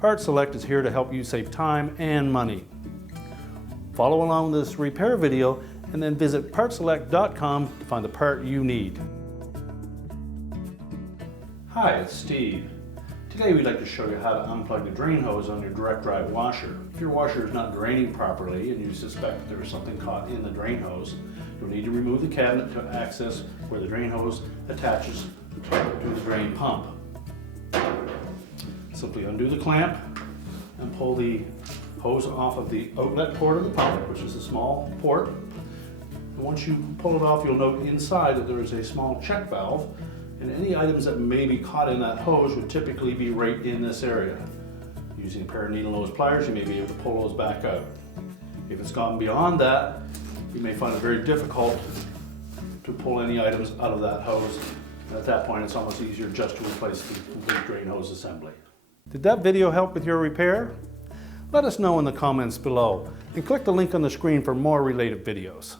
Part Select is here to help you save time and money. Follow along this repair video and then visit partselect.com to find the part you need. Hi, it's Steve. Today we'd like to show you how to unplug the drain hose on your direct drive washer. If your washer is not draining properly and you suspect that there is something caught in the drain hose, you'll need to remove the cabinet to access where the drain hose attaches to the drain pump. Simply undo the clamp and pull the hose off of the outlet port of the pump, which is a small port. And once you pull it off, you'll note inside that there is a small check valve, and any items that may be caught in that hose would typically be right in this area. Using a pair of needle nose pliers, you may be able to pull those back out. If it's gone beyond that, you may find it very difficult to pull any items out of that hose. And at that point, it's almost easier just to replace the complete drain hose assembly. Did that video help with your repair? Let us know in the comments below and click the link on the screen for more related videos.